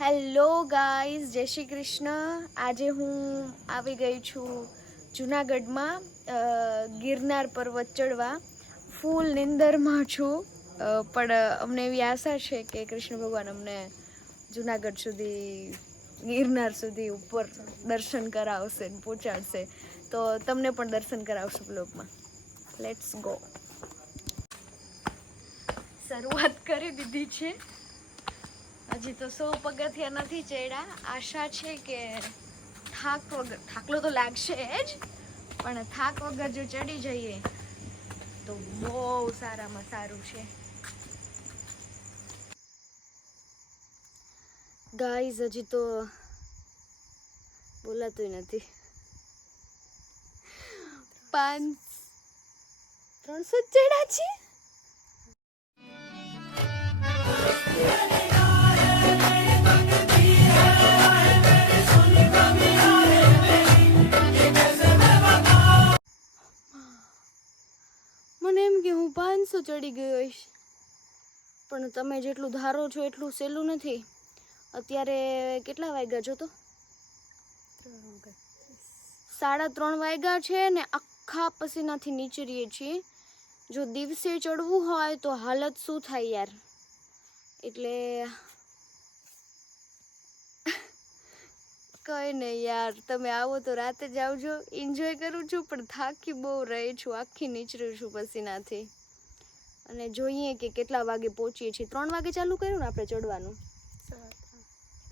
Hello guys, જય શ્રી કૃષ્ણ. આજે હું આવી ગઈ છું જૂનાગઢમાં ગિરનાર પર્વત ચડવા. ફૂલ નિંદરમાં છું, પણ અમને એવી આશા છે કે કૃષ્ણ ભગવાન અમને જૂનાગઢ સુધી ગિરનાર સુધી ઉપર દર્શન કરાવશે ને પહોંચાડશે. તો તમને પણ દર્શન કરાવશું બ્લોગમાં. Let's go. શરૂઆત કરી દીધી છે. હજી તો 100 પગથિયા નથી ચડ્યા. આશા છે કે થાકલો તો લાગશે જ, પણ થાક વગર જો ચડી જઈએ તો બહુ સારામાં સારું છે. ગાઈઝ, હજી તો બોલાતું નથી. 300 ચડ્યા છે. મને એમ કે હું 500 ચડી ગઈ હોઈશ, પણ તમે જેટલું ધારો છો એટલું સહેલું નથી. અત્યારે કેટલા વાગ્યા છો? તો 3:30 વાગ્યા છે ને આખા પસીનાથી નીચરીએ છીએ. જો દિવસે ચડવું હોય તો હાલત શું થાય યાર. એટલે કઈ નહીં યાર, તમે આવો તો રાતે જ આવજો. એન્જોય કરું છું, પણ થાકી બહુ રહી છું, આખી નીચરું છું પસીનાથી. અને જોઈએ કે કેટલા વાગે પહોંચીએ છીએ. 3 વાગે ચાલુ કર્યું ને આપણે ચડવાનું,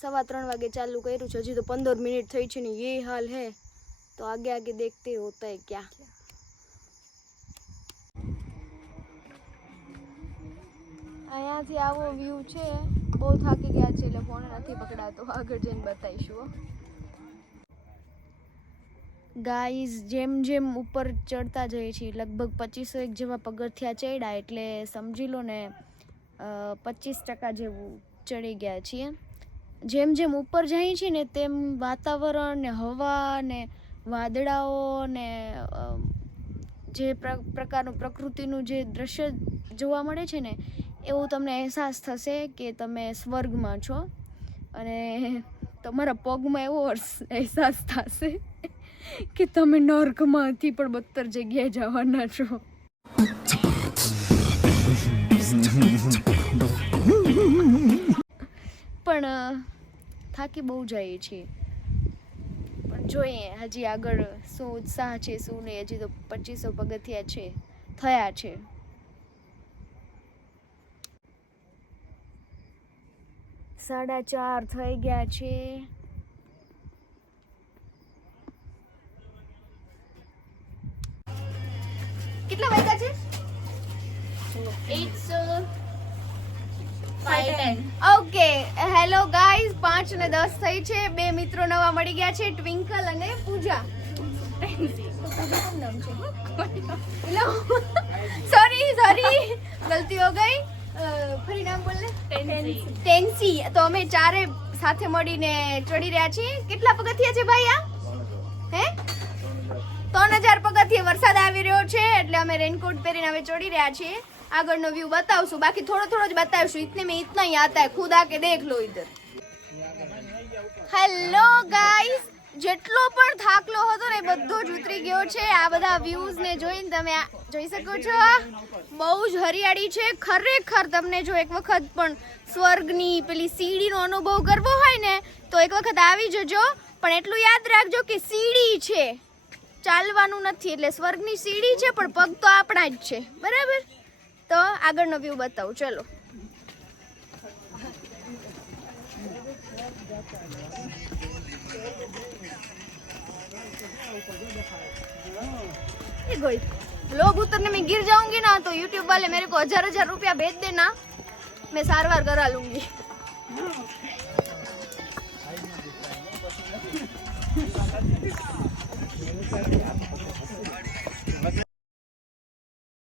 3:15 વાગે ચાલુ કર્યું છે. હજી તો 15 મિનિટ થઈ છે ને ये हाल है तो आगे आगे देखते होता है क्या. અહીંયાથી આવો વ્યૂ છે. બહુ થાકી ગયા છે એટલે ફોન નથી પકડાતો. આગળ જઈને બતાવીશું. ગાઈઝ, જેમ જેમ ઉપર ચડતા જઈએ છીએ, લગભગ 2501 જેવા પગથિયા ચડ્યા, એટલે સમજી લો ને 25% જેવું ચડી ગયા છીએ. જેમ જેમ ઉપર જઈએ છીએ ને તેમ વાતાવરણ ને હવા ને વાદળાઓ ને જે પ્રકારનું પ્રકૃતિનું જે દ્રશ્ય જોવા મળે છે ને, એવું તમને અહેસાસ થશે કે તમે સ્વર્ગમાં છો. અને તમારા પગમાં એવો અહેસાસ થશે કે તમે નર્કમાંથી પણ બદતર જગ્યાએ જવાના છો. પણ થાકી બહુ જઈએ છીએ. પણ જોઈએ હજી આગળ શું ઉત્સાહ છે શું નહીં. હજી તો 2500 પગથિયા છે, થયા છે. સાડા 4 થઈ ગયા છે. કેટલા વાગ્યા છે? 8:05. ઓકે, હેલો ગાઈઝ, 5:10 થઈ છે. 2 મિત્રો નવા મળી ગયા છે, ટ્વિંકલ અને પૂજા. સોરી ગલતી હો ગઈ. ફરી નામ બોલ ને. ટેન્સી. તો અમે ચારે સાથે મળીને ચડી રહ્યા છીએ. કેટલા પગથિયા છે ભાઈ આ? હે 3000 પગથિયે. વરસાદ આવી રહ્યો છે એટલે અમે રેનકોટ પહેરીને હવે ચડી રહ્યા છીએ. આગળનો વ્યૂ બતાવશું, બાકી થોડો જ બતાવશું. ઇતને में इतना ही आता है, खुद आके देख लो इधर. હેલો ગાઈઝ, જેટલો પણ થાકલો હતો ને બધો જ ઉતરી ગયો છે. આ બધા વ્યૂઝ ને જોઈને તમે જોઈ શકો છો, બહુ જ હરિયાળી છે. ખરેખર તમને જો એક વખત પણ સ્વર્ગની પેલી સીડીનો અનુભવ કરવો હોય ને તો એક વખત આવી જજો. પણ એટલું યાદ રાખજો કે સીડી છે, ચાલવાનું નથી. એટલે સ્વર્ગની સીડી છે પણ પગ તો આપણા જ છે, બરાબર? તો આગળનો વ્યૂ બતાવું, ચલો. लोग उतरने में गिर जाऊंगी ना तो YouTube वाले मेरे को 1000 रुपया भेज देना, मैं सारवार करा लूंगी.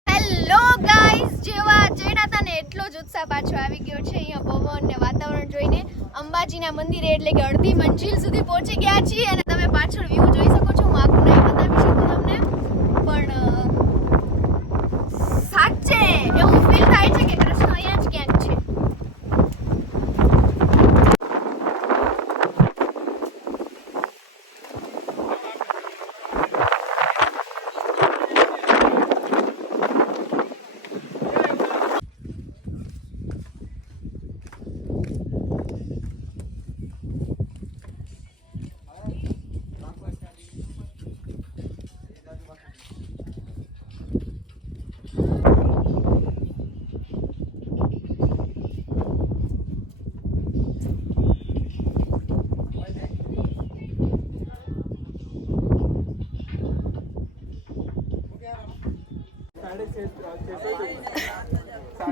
હેલો ગાઈઝ, જેવા ચડ્યા હતા ને એટલો જ ઉત્સાહ પાછો આવી ગયો છે. અહીંયા પવન ને વાતાવરણ જોઈને અંબાજીના મંદિરે એટલે કે અડધી મંજિલ સુધી પહોંચી ગયા છીએ. અને તમે પાછળ વ્યૂ જોઈ શકો છો. હું આખું નહીં બતાવી શકું તમને, પણ સાચે એવું ફીલ થાય છે કે કૃષ્ણ અહીંયા જ ક્યાંક છે.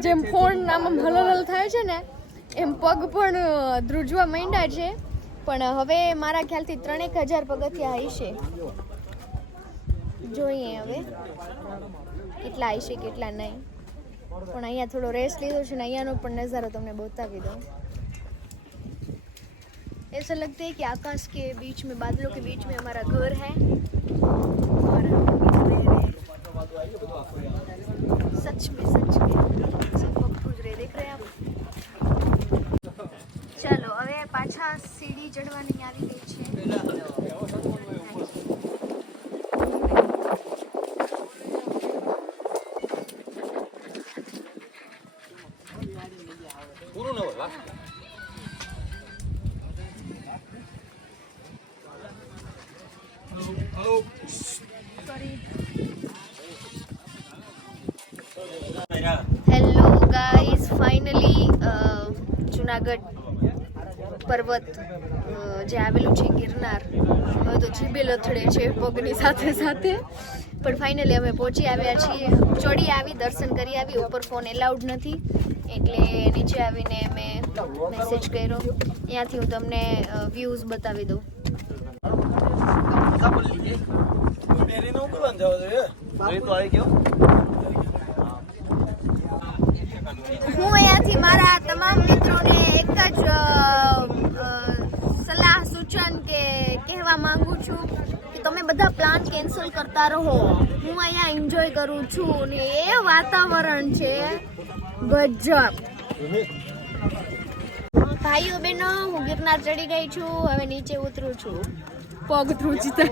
જેમ ફોન આમ હલહલ થાય છે ને એમ પગ પણ ધ્રુજવા માંડ્યા છે, પણ હવે મારા ખ્યાલથી 3,000 પગથિયા હશે. જોઈએ હવે કેટલા હશે કેટલા નહીં. પણ અહીંયા થોડો રેસ્ટ લીધો છે ને અહીંયાનો પણ નજારો તમને બતાવી દઉં. ऐसा लगता है कि आकाश के बीच में, बादलों के बीच में हमारा घर है और सच में सब खुश रहे. देख रहे हैं आप. चलो હવે પાછા સીડી ચડવાની આવી ગઈ છે. હેલો ગાઈઝ, ફાઇનલી જુનાગઢ પર્વત જે આવેલું છે ગિરનાર, હવે તો જીભે લથડે છે પગની સાથે સાથે, પણ ફાઇનલી અમે પહોંચી આવ્યા છીએ. ચડી આવી, દર્શન કરી આવી. ઉપર ફોન એલાઉડ નથી એટલે નીચે આવીને મેં મેસેજ કર્યો. ત્યાંથી હું તમને વ્યૂઝ બતાવી દઉં. હું અહીંયાથી મારા તમામ મિત્રોને એક જ સલાહ સૂચન કે કહેવા માંગુ છું કે તમે બધા પ્લાન કેન્સલ કરતા રહો. હું અહીંયા એન્જોય કરું છું ને એ વાતાવરણ છે ગજબ. ભાઈઓ બહેનો, હું ગિરનાર ચડી ગઈ છું, હવે નીચે ઉતરું છું. પગ ધ્રુજતા.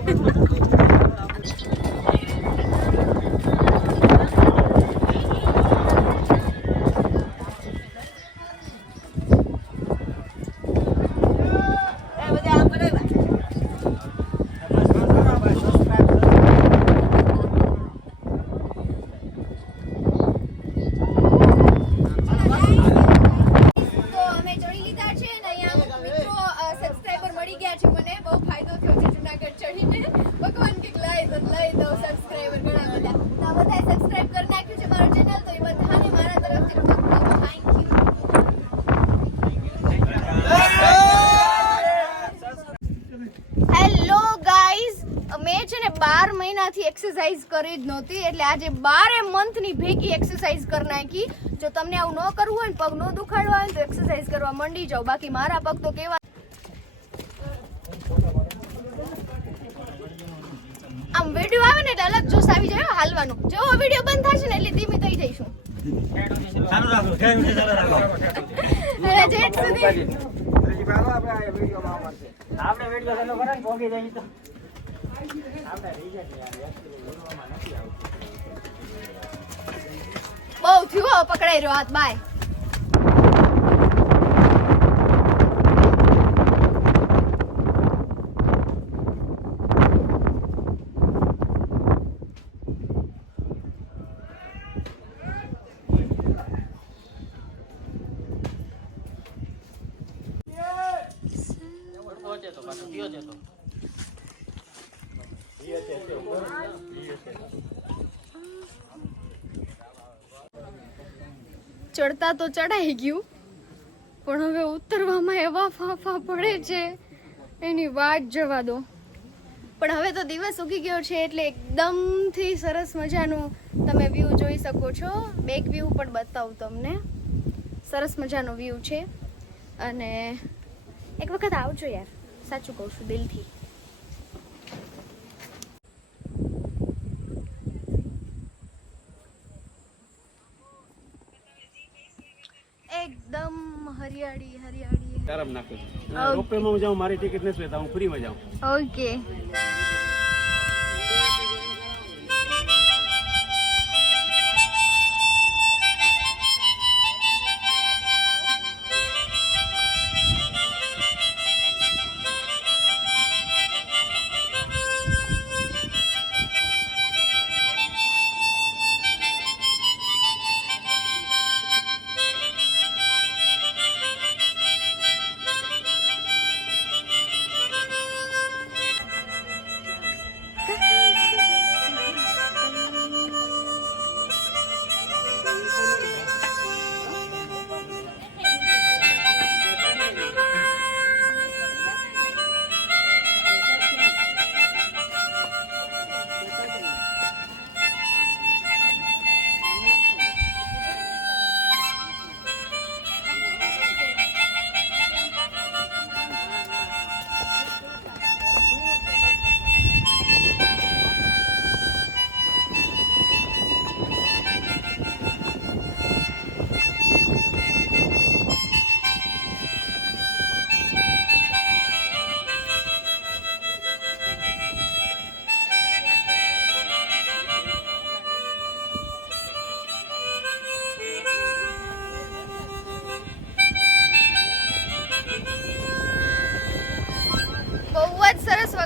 એક્સરસાઇઝ કરી જ નહોતી એટલે આજે 12 મંથની ભેગી એક્સરસાઇઝ કરી નાખી. જો તમને આવું ન કરવું હોય ને, પગ ન દુખાડવા હોય તો એક્સરસાઇઝ કરવા મંડી જાઓ. બાકી મારા પગ તો કેવા આમ વિડીયો આવે ને એટલે અલગ જોશ આવી જાય હાલવાનું. જો વિડીયો બંધ થશે ને એટલે ધીમી થઈ જઈશું. ચાલુ રાખો, જેટ સુધી આપણે વિડીયો ચાલુ કરો ને પહોંચી જઈએ તો બહુ થયું. પકડાઈ રહ્યો હાથ. બાય. ચડતા તો ચડાઈ ગયું, પણ હવે ઉતરવામાં એવા ફાંફા પડે છે એની વાત જવા દો. પણ હવે તો દિવસ ઉગી ગયો છે એટલે એકદમથી સરસ મજાનું તમે વ્યૂ જોઈ શકો છો. બેક વ્યૂ પણ બતાવું તમને. સરસ મજાનો વ્યૂ છે અને એક વખત આવજો યાર, સાચું કહું છું દિલથી. एकदम हरियाली हरियाली. तरफ ना कुछ रोपवे में जाऊँ, हमारी टिकट नहीं लेता हूँ, फ्री में जाऊँ. ओके.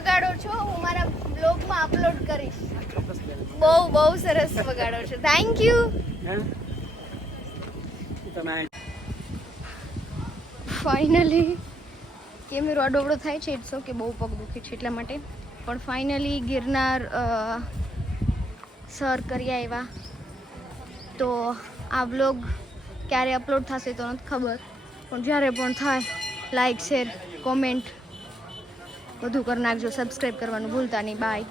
વગાડો છો, હું મારા બ્લોગમાં અપલોડ કરીશ. બહુ સરસ વગાડો છો. Thank you. ફાઇનલી કેમેરો અડોબડો થાય છે, ઇટ્સ ઓકે, બહુ પગ દુખે છે એટલા માટે. પણ ફાઇનલી ગિરનાર સર કરી આવ્યા. તો આ વ્લોગ ક્યારે અપલોડ થશે તો નથી ખબર, પણ જ્યારે પણ થાય લાઈક શેર કોમેન્ટ બધું કરી નાખજો. સબસ્ક્રાઈબ કરવાનું ભૂલતા નહીં. બાય.